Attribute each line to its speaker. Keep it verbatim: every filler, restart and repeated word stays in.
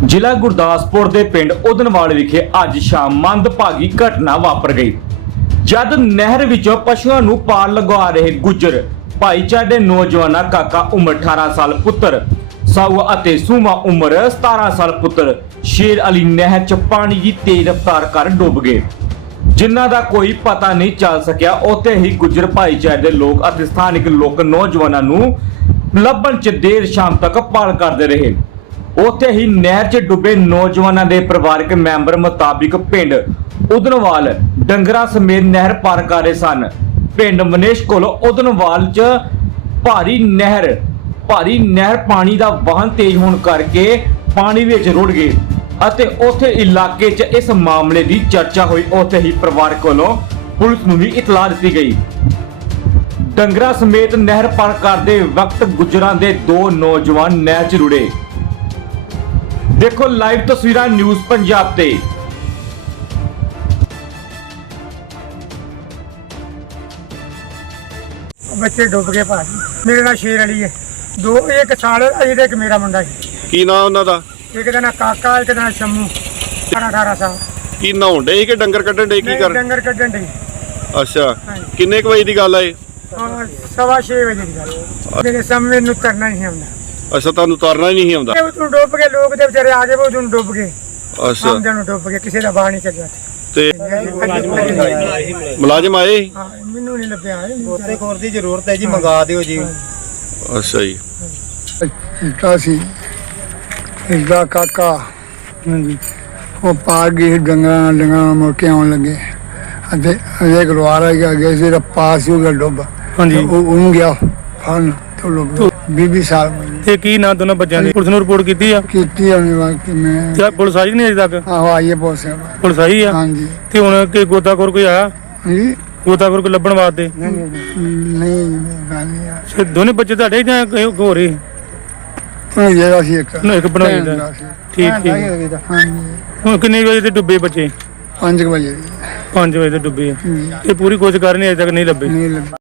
Speaker 1: ਜ਼ਿਲ੍ਹਾ ਗੁਰਦਾਸਪੁਰ ਦੇ ਪਿੰਡ ਉਦਨਵਾਲ ਵਿਖੇ ਅੱਜ ਸ਼ਾਮ ਮੰਦਭਾਗੀ ਘਟਨਾ ਵਾਪਰ ਗਈ। ਜਦ ਨਹਿਰ ਵਿੱਚੋਂ ਪਸ਼ੂਆਂ ਨੂੰ ਪਾਰ ਲਗਵਾ ਰਹੇ ਗੁੱਜਰ ਭਾਈਚਾਰੇ ਦੇ ਨੌਜਵਾਨਾਂ ਕਾਕਾ ਉਮਰ ਅਠਾਰਾਂ ਸਾਲ ਪੁੱਤਰ ਸਾਊ ਅਤੇ ਸੂਮਾ ਉਮਰ ਸਤਾਰਾਂ ਸਾਲ ਪੁੱਤਰ ਸ਼ੇਰ ਅਲੀ ਨਹਿਰ 'ਚ ਪਾਣੀ ਦੀ ਤੇਜ਼ ਰਫ਼ਤਾਰ ਕਰ ਡੁੱਬ ਗਏ, ਜਿਨ੍ਹਾਂ ਦਾ ਕੋਈ ਪਤਾ ਨਹੀਂ ਚੱਲ ਸਕਿਆ। ਉੱਥੇ ਹੀ ਗੁੱਜਰ ਭਾਈਚਾਰੇ ਦੇ ਲੋਕ ਅਤੇ ਸਥਾਨਿਕ ਲੋਕ ਨੌਜਵਾਨਾਂ ਨੂੰ ਲੱਭਣ 'ਚ ਦੇਰ ਸ਼ਾਮ ਤੱਕ ਭਾਲ ਕਰਦੇ ਰਹੇ। ਉੱਥੇ ਹੀ ਨਹਿਰ 'ਚ ਡੁੱਬੇ ਨੌਜਵਾਨਾਂ ਦੇ ਪਰਿਵਾਰਕ ਮੈਂਬਰ ਮੁਤਾਬਿਕ ਪਿੰਡ ਉਦਨਵਾਲ ਡੰਗਰਾਂ ਸਮੇਤ ਨਹਿਰ ਪਾਰ ਕਰ ਰਹੇ ਸਨ। ਪਿੰਡ ਮਨੇਸ਼ ਕੋਲ ਉਦਨਵਾਲ 'ਚ ਭਾਰੀ ਨਹਿਰ ਭਾਰੀ ਨਹਿਰ ਪਾਣੀ ਦਾ ਵਾਹਨ ਤੇਜ਼ ਹੋਣ ਕਰਕੇ ਪਾਣੀ ਵਿੱਚ ਰੁੜ ਗਏ ਅਤੇ ਉੱਥੇ ਇਲਾਕੇ 'ਚ ਇਸ ਮਾਮਲੇ ਦੀ ਚਰਚਾ ਹੋਈ। ਉੱਥੇ ਹੀ ਪਰਿਵਾਰ ਕੋਲੋਂ ਪੁਲਿਸ ਨੂੰ ਵੀ ਇਤਲਾਹ ਦਿੱਤੀ ਗਈ। ਡੰਗਰਾਂ ਸਮੇਤ ਨਹਿਰ ਪਾਰ ਕਰਦੇ ਵਕਤ ਗੁੱਜਰਾਂ ਦੇ ਦੋ ਨੌਜਵਾਨ ਨਹਿਰ 'ਚ ਰੁੜੇ। ਦੇਖੋ ਲਾਈਵ ਤਸਵੀਰਾਂ ਨਿਊਜ਼ ਪੰਜਾਬ ਤੇ।
Speaker 2: ਬੱਚੇ ਡੁੱਬ ਗਏ ਭਾਜੀ। ਮੇਰੇ ਨਾਲ ਸ਼ੇਰ ਅਲੀ ਹੈ, ਦੋ ਇੱਕ ਸਾਲ ਅਜੇ ਤੇ ਇੱਕ ਮੇਰਾ ਮੁੰਡਾ ਸੀ।
Speaker 3: ਕੀ ਨਾਂ ਉਹਨਾਂ ਦਾ?
Speaker 2: ਇੱਕ ਦਾ ਨਾਂ ਕਾਕਾ, ਇੱਕ ਦਾ ਨਾਂ ਸ਼ੰਮੂ, ਅਠਾਰਾਂ ਅਠਾਰਾਂ ਸਾਲ।
Speaker 3: ਕੀ ਨਹਾਉਣ ਡੇ ਕਿ ਡੰਗਰ ਕੱਢਣ ਡੇ? ਕੀ
Speaker 2: ਨਹੀਂ,
Speaker 3: ਕਰ
Speaker 2: ਡੰਗਰ ਕੱਢਣ ਦੇ।
Speaker 3: ਅੱਛਾ,
Speaker 2: ਹਾਂਜੀ।
Speaker 3: ਕਿੰਨੇ ਕੁ ਵਜੇ ਦੀ ਗੱਲ ਆ ਇਹ?
Speaker 2: ਸਵਾ ਛੇ ਵਜੇ ਦੀ ਗੱਲ। ਮੇਰੇ ਸਾਹਮਣੇ ਨੂੰ ਤਰਨਾ ਨਹੀਂ ਆਉਂਦਾ।
Speaker 3: ਅੱਛਾ, ਤੁਹਾਨੂੰ ਤਰਨਾ ਹੀ ਨਹੀਂ ਆਉਂਦਾ?
Speaker 2: ਉਹ ਤੋਂ ਡੁੱਬ ਗਏ ਲੋਕ ਦੇ ਵਿਚਾਰੇ ਆ ਗਏ, ਉਹ ਤੋਂ ਡੁੱਬ ਗਏ।
Speaker 3: ਅੱਛਾ,
Speaker 2: ਆਮਦਨ ਨੂੰ ਡੁੱਬ ਗਏ, ਕਿਸੇ ਦਾ ਬਾਹਰ ਨਹੀਂ ਚੱਲਿਆ।
Speaker 3: ਤੇ ਮੁਲਾਜ਼ਮ ਆਏ?
Speaker 2: ਹਾਂ, ਮੈਨੂੰ ਨਹੀਂ ਲੱਭਿਆ।
Speaker 4: ਗੋਤੇ ਖੋਰ ਦੀ ਜ਼ਰੂਰਤ ਹੈ ਜੀ, ਮੰਗਾ ਦਿਓ ਜੀ।
Speaker 3: ਅੱਛਾ ਜੀ।
Speaker 5: ਇਸਦਾ ਸੀ ਇਸਦਾ ਕਾਕਾ ਉਹ ਪਾਰ ਗਈ ਡੰਗਰਾਂ ਡੰਗਰਾਂ ਮੁੜ ਕੇ ਆਉਣ ਲੱਗੇ ਅਤੇ ਇੱਕ ਰਵਾਰਾ ਗਿਆ ਸੀ ਪਾਸ ਹੋ ਗਿਆ ਡੁੱਬ।
Speaker 6: ਹਾਂਜੀ,
Speaker 5: ਉਹ ਉਹਨੂੰ ਗਿਆ ਫਨ ਤੋਂ ਲੋਕ ਵੀਹ ਸਾਲ
Speaker 6: ਤੇ ਕੀ ਨਾਂ ਦੋਨਾਂ ਬੱਚਿਆਂ ਦੀ? ਪੁਲਿਸ ਨੂੰ ਰਿਪੋਰਟ ਕੀਤੀ ਆ?
Speaker 5: ਕੀਤੀ ਉਹਨੇ ਵਾਕ ਮੈਂ
Speaker 6: ਤੇ ਪੁਲਿਸ ਆਈ ਨਹੀਂ ਅਜੇ ਤੱਕ?
Speaker 5: ਆਹੋ ਆਈਏ ਬਹੁਤ
Speaker 6: ਪੁਲਿਸ ਆਈ ਆ?
Speaker 5: ਹਾਂਜੀ।
Speaker 6: ਤੇ ਹੁਣ ਕਿ ਗੋਤਾਖੋਰ ਕੋਈ ਆਇਆ?
Speaker 5: ਹਾਂਜੀ
Speaker 6: ਗੋਤਾਖੋਰ ਕੋਈ ਲੱਭਣ ਵਾਸਤੇ?
Speaker 5: ਨਹੀਂ ਗੱਲ ਨਹੀਂ ਆ
Speaker 6: ਤੇ ਦੋਨੇ ਬੱਚੇ ਤੁਹਾਡੇ ਜਾਂ ਕੋਈ ਹੋਰ ਹੀ?
Speaker 5: ਉਹ ਜਿਹੜਾ ਸੀ ਇੱਕ
Speaker 6: ਨਾ, ਇੱਕ ਬਣਾਈ ਦਾ।
Speaker 5: ਭੈਣ ਸੀ।
Speaker 6: ਠੀਕ ਠੀਕ।
Speaker 5: ਹਾਂਜੀ
Speaker 6: ਹੁਣ ਕਿੰਨੇ ਵਜੇ ਤੇ ਡੁੱਬੇ ਬੱਚੇ?
Speaker 5: ਪੰਜ ਕੁ ਵਜੇ
Speaker 6: ਪੰਜ ਵਜੇ ਤੇ ਡੁੱਬੇ ਆ।
Speaker 5: ਹਮ,
Speaker 6: ਤੇ ਪੂਰੀ ਕੋਸ਼ਿਸ਼ ਕਰ ਰਹੇ ਅਜੇ ਤੱਕ ਨਹੀਂ ਲੱਭੇ?
Speaker 5: ਨਹੀਂ ਲੱਭੀ।